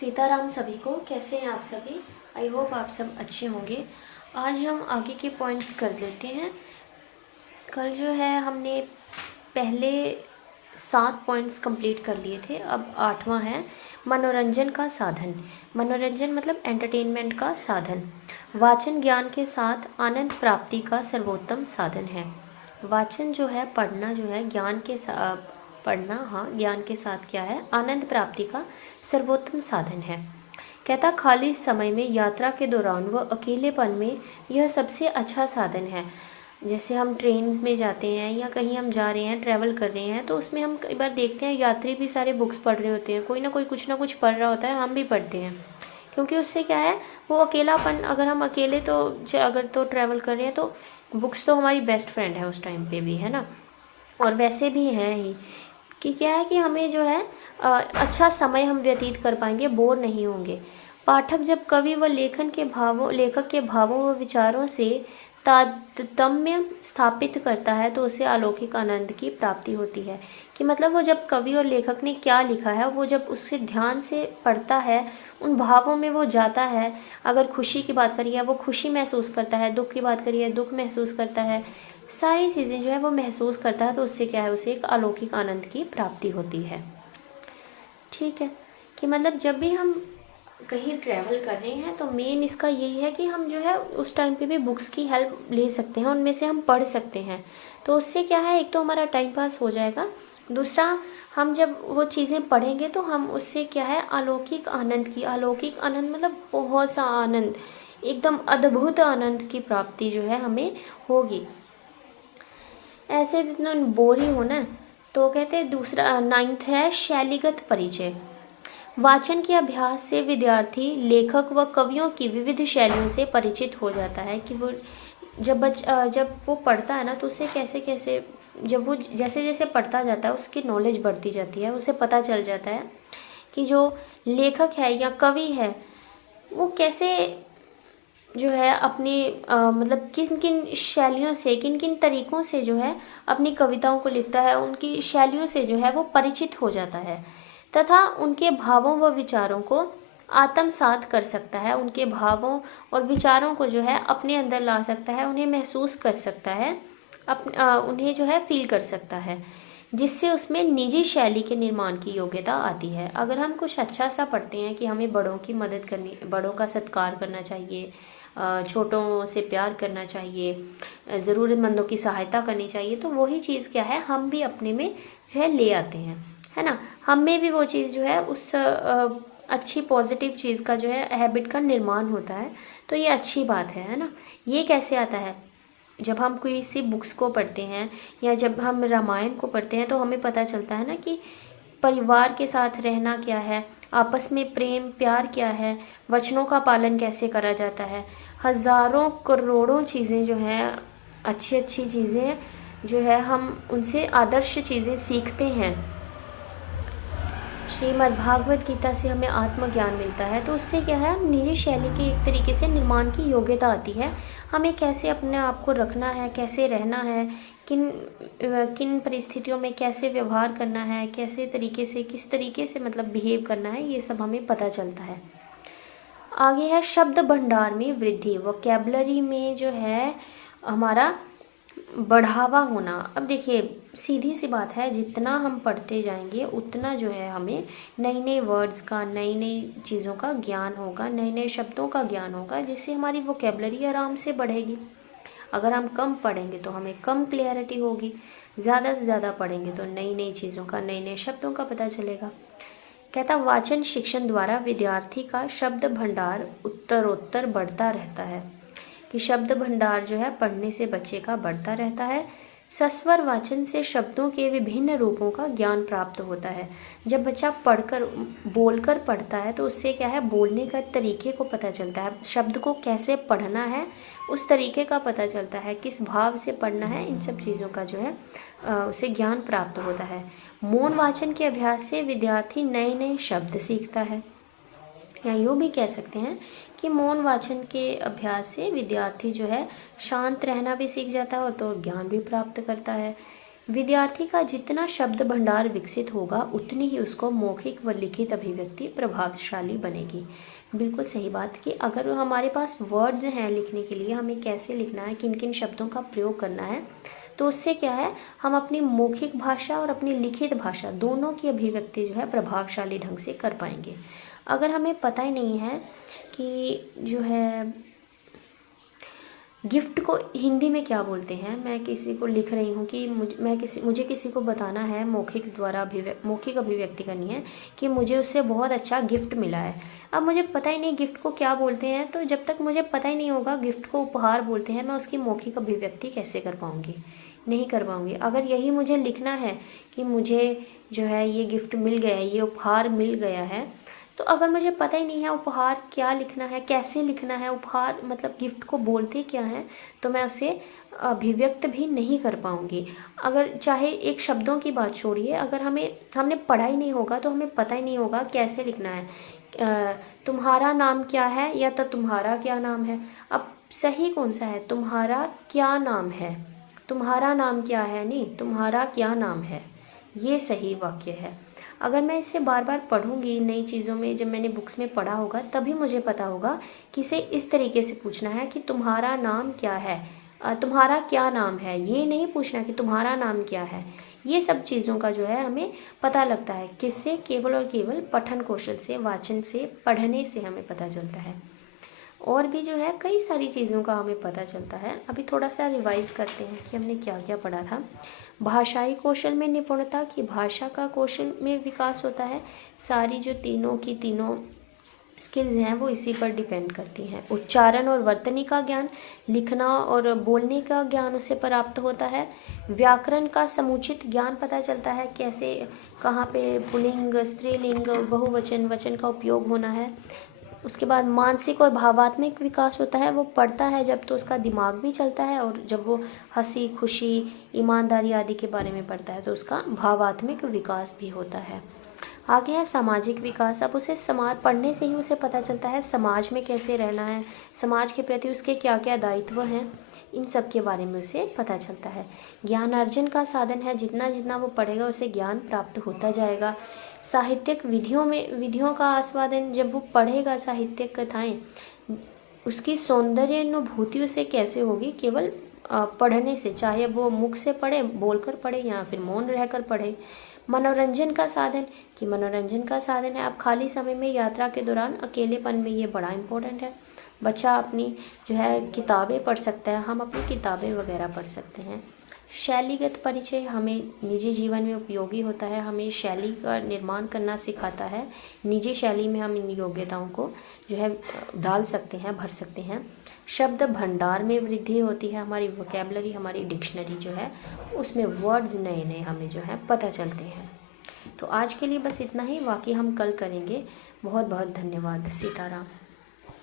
सीताराम सभी को। कैसे हैं आप सभी? आई होप आप सब अच्छे होंगे। आज हम आगे के पॉइंट्स कर लेते हैं। कल जो है हमने पहले 7 पॉइंट्स कंप्लीट कर लिए थे, अब 8वां है मनोरंजन का साधन। मनोरंजन मतलब एंटरटेनमेंट का साधन। वाचन ज्ञान के साथ आनंद प्राप्ति का सर्वोत्तम साधन है। वाचन जो है, पढ़ना जो है, ज्ञान के पढ़ना, हाँ, ज्ञान के साथ क्या है, आनंद प्राप्ति का सर्वोत्तम साधन है। कहता खाली समय में, यात्रा के दौरान व अकेलेपन में यह सबसे अच्छा साधन है। जैसे हम ट्रेन में जाते हैं या कहीं हम जा रहे हैं, ट्रैवल कर रहे हैं, तो उसमें हम कई बार देखते हैं यात्री भी सारे बुक्स पढ़ रहे होते हैं, कोई ना कोई कुछ ना कुछ पढ़ रहा होता है, हम भी पढ़ते हैं। क्योंकि उससे क्या है, वो अकेलापन, अगर हम अकेले तो अगर तो ट्रैवल कर रहे हैं तो बुक्स तो हमारी बेस्ट फ्रेंड है उस टाइम पे भी, है ना। और वैसे भी हैं ही कि क्या है कि हमें जो है अच्छा समय हम व्यतीत कर पाएंगे, बोर नहीं होंगे। पाठक जब कवि व लेखक के भावों व विचारों से तारतम्य स्थापित करता है तो उसे अलौकिक आनंद की प्राप्ति होती है। कि मतलब वो जब कवि और लेखक ने क्या लिखा है, वो जब उससे ध्यान से पढ़ता है, उन भावों में वो जाता है। अगर खुशी की बात करिए, वो खुशी महसूस करता है, दुख की बात करिए, दुख महसूस करता है, सारी चीज़ें जो है वो महसूस करता है, तो उससे क्या है, उसे एक अलौकिक आनंद की प्राप्ति होती है। ठीक है, कि मतलब जब भी हम कहीं ट्रैवल कर रहे हैं तो मेन इसका यही है कि हम जो है उस टाइम पे भी बुक्स की हेल्प ले सकते हैं, उनमें से हम पढ़ सकते हैं। तो उससे क्या है, एक तो हमारा टाइम पास हो जाएगा, दूसरा हम जब वो चीज़ें पढ़ेंगे तो हम उससे क्या है, अलौकिक आनंद मतलब बहुत सा आनंद, एकदम अद्भुत आनंद की प्राप्ति जो है हमें होगी। ऐसे जितना बोर ही हो ना, तो कहते हैं दूसरा 9th है शैलीगत परिचय। वाचन के अभ्यास से विद्यार्थी लेखक व कवियों की विविध शैलियों से परिचित हो जाता है। कि वो जब वो पढ़ता है ना, तो उससे कैसे कैसे, जब वो जैसे जैसे पढ़ता जाता है उसकी नॉलेज बढ़ती जाती है, उसे पता चल जाता है कि जो लेखक है या कवि है वो कैसे जो है अपनी मतलब किन किन शैलियों से, किन किन तरीकों से जो है अपनी कविताओं को लिखता है, उनकी शैलियों से जो है वो परिचित हो जाता है, तथा उनके भावों व विचारों को आत्मसात कर सकता है। उनके भावों और विचारों को जो है अपने अंदर ला सकता है, उन्हें महसूस कर सकता है, उन्हें जो है फील कर सकता है, जिससे उसमें निजी शैली के निर्माण की योग्यता आती है। अगर हम कुछ अच्छा सा पढ़ते हैं कि हमें बड़ों की मदद करनी, बड़ों का सत्कार करना चाहिए, छोटों से प्यार करना चाहिए, ज़रूरतमंदों की सहायता करनी चाहिए, तो वही चीज़ क्या है, हम भी अपने में जो है ले आते हैं, है ना। हम में भी वो चीज़ जो है उस अच्छी पॉजिटिव चीज़ का जो है हैबिट का निर्माण होता है। तो ये अच्छी बात है ना। ये कैसे आता है, जब हम कोई सी बुक्स को पढ़ते हैं या जब हम रामायण को पढ़ते हैं तो हमें पता चलता है ना कि परिवार के साथ रहना क्या है, आपस में प्रेम प्यार क्या है, वचनों का पालन कैसे करा जाता है। हजारों करोड़ों चीज़ें जो हैं, अच्छी अच्छी चीज़ें जो है, हम उनसे आदर्श चीज़ें सीखते हैं। श्रीमद् भागवत गीता से हमें आत्मज्ञान मिलता है, तो उससे क्या है, निजी शैली के एक तरीके से निर्माण की योग्यता आती है। हमें कैसे अपने आप को रखना है, कैसे रहना है, किन किन परिस्थितियों में कैसे व्यवहार करना है, कैसे तरीके से, किस तरीके से मतलब बिहेव करना है, ये सब हमें पता चलता है। आगे है शब्द भंडार में वृद्धि, वोकैबुलरी में जो है हमारा बढ़ावा होना। अब देखिए, सीधी सी बात है, जितना हम पढ़ते जाएंगे उतना जो है हमें नई नई वर्ड्स का, नई नई चीज़ों का ज्ञान होगा, नए नए शब्दों का ज्ञान होगा, जिससे हमारी वोकैबुलरी आराम से बढ़ेगी। अगर हम कम पढ़ेंगे तो हमें कम क्लियरिटी होगी, ज़्यादा से ज़्यादा पढ़ेंगे तो नई नई चीज़ों का, नए नए शब्दों का पता चलेगा। कहता वाचन शिक्षण द्वारा विद्यार्थी का शब्द भंडार उत्तरोत्तर बढ़ता रहता है। कि शब्द भंडार जो है पढ़ने से बच्चे का बढ़ता रहता है। सस्वर वाचन से शब्दों के विभिन्न रूपों का ज्ञान प्राप्त होता है। जब बच्चा पढ़कर, बोलकर पढ़ता है तो उससे क्या है, बोलने का तरीके को पता चलता है, शब्द को कैसे पढ़ना है उस तरीके का पता चलता है, किस भाव से पढ़ना है, इन सब चीज़ों का जो है उसे ज्ञान प्राप्त होता है। मौन वाचन के अभ्यास से विद्यार्थी नए नए शब्द सीखता है, या यूँ भी कह सकते हैं कि मौन वाचन के अभ्यास से विद्यार्थी जो है शांत रहना भी सीख जाता है और तो ज्ञान भी प्राप्त करता है। विद्यार्थी का जितना शब्द भंडार विकसित होगा उतनी ही उसको मौखिक व लिखित अभिव्यक्ति प्रभावशाली बनेगी। बिल्कुल सही बात कि अगर हमारे पास वर्ड्स हैं लिखने के लिए, हमें कैसे लिखना है, किन किन शब्दों का प्रयोग करना है, तो उससे क्या है, हम अपनी मौखिक भाषा और अपनी लिखित भाषा दोनों की अभिव्यक्ति जो है प्रभावशाली ढंग से कर पाएंगे। अगर हमें पता ही नहीं है कि जो है गिफ्ट को हिंदी में क्या बोलते हैं, मैं किसी को लिख रही हूँ कि मुझे किसी को बताना है, मौखिक अभिव्यक्ति करनी है कि मुझे उससे बहुत अच्छा गिफ्ट मिला है। अब मुझे पता ही नहीं गिफ्ट को क्या बोलते हैं, तो जब तक मुझे पता ही नहीं होगा गिफ्ट को उपहार बोलते हैं, मैं उसकी मौखिक अभिव्यक्ति कैसे कर पाऊँगी, नहीं कर पाऊँगी। अगर यही मुझे लिखना है कि मुझे जो है ये गिफ्ट मिल गया है, ये उपहार मिल गया है, तो अगर मुझे पता ही नहीं है उपहार क्या लिखना है, कैसे लिखना है, उपहार मतलब गिफ्ट को बोलते क्या है, तो मैं उसे अभिव्यक्त भी नहीं कर पाऊँगी। अगर चाहे एक शब्दों की बात छोड़िए, अगर हमने पढ़ा ही नहीं होगा तो हमें पता ही नहीं होगा कैसे लिखना है। तुम्हारा नाम क्या है या तो तुम्हारा क्या नाम है। अब सही कौन सा है, तुम्हारा क्या नाम है, तुम्हारा नाम क्या है, नहीं तुम्हारा क्या नाम है, ये सही वाक्य है। अगर मैं इसे बार बार पढ़ूंगी नई चीज़ों में, जब मैंने बुक्स में पढ़ा होगा तभी मुझे पता होगा कि इसे इस तरीके से पूछना है कि तुम्हारा नाम क्या है, तुम्हारा क्या नाम है, ये नहीं पूछना कि तुम्हारा नाम क्या है। ये सब चीज़ों का जो है हमें पता लगता है किससे, केवल और केवल पठन कौशल से, वाचन से, पढ़ने से हमें पता चलता है। और भी जो है कई सारी चीज़ों का हमें पता चलता है। अभी थोड़ा सा रिवाइज करते हैं कि हमने क्या क्या पढ़ा था। भाषाई कौशल में निपुणता, की भाषा का कौशल में विकास होता है। सारी जो तीनों स्किल्स हैं वो इसी पर डिपेंड करती हैं। उच्चारण और वर्तनी का ज्ञान, लिखना और बोलने का ज्ञान उससे प्राप्त होता है। व्याकरण का समुचित ज्ञान पता चलता है, कैसे कहाँ पे पुल्लिंग, स्त्रीलिंग, बहुवचन, वचन का उपयोग होना है। उसके बाद मानसिक और भावात्मक विकास होता है। वो पढ़ता है जब तो उसका दिमाग भी चलता है, और जब वो हंसी, खुशी, ईमानदारी आदि के बारे में पढ़ता है तो उसका भावात्मक विकास भी होता है। आगे है सामाजिक विकास। अब उसे समाज पढ़ने से ही उसे पता चलता है समाज में कैसे रहना है, समाज के प्रति उसके क्या क्या दायित्व हैं, इन सब के बारे में उसे पता चलता है। ज्ञान अर्जन का साधन है, जितना जितना वो पढ़ेगा उसे ज्ञान प्राप्त होता जाएगा। साहित्यिक विधियों का आस्वादन, जब वो पढ़ेगा साहित्यिक कथाएं, उसकी सौंदर्य अनुभूति उसे कैसे होगी, केवल पढ़ने से, चाहे वो मुख से पढ़े, बोलकर पढ़े या फिर मौन रहकर पढ़े। मनोरंजन का साधन, कि मनोरंजन का साधन है, अब खाली समय में, यात्रा के दौरान, अकेलेपन में, ये बड़ा इम्पोर्टेंट है। बच्चा अपनी जो है किताबें पढ़ सकता है, हम अपनी किताबें वगैरह पढ़ सकते हैं। शैलीगत परिचय हमें निजी जीवन में उपयोगी होता है, हमें शैली का निर्माण करना सिखाता है। निजी शैली में हम इन योग्यताओं को जो है डाल सकते हैं, भर सकते हैं। शब्द भंडार में वृद्धि होती है, हमारी वोकेबलरी, हमारी डिक्शनरी जो है उसमें वर्ड्स नए नए हमें जो है पता चलते हैं। तो आज के लिए बस इतना ही, बाकी हम कल करेंगे। बहुत बहुत धन्यवाद। सीताराम।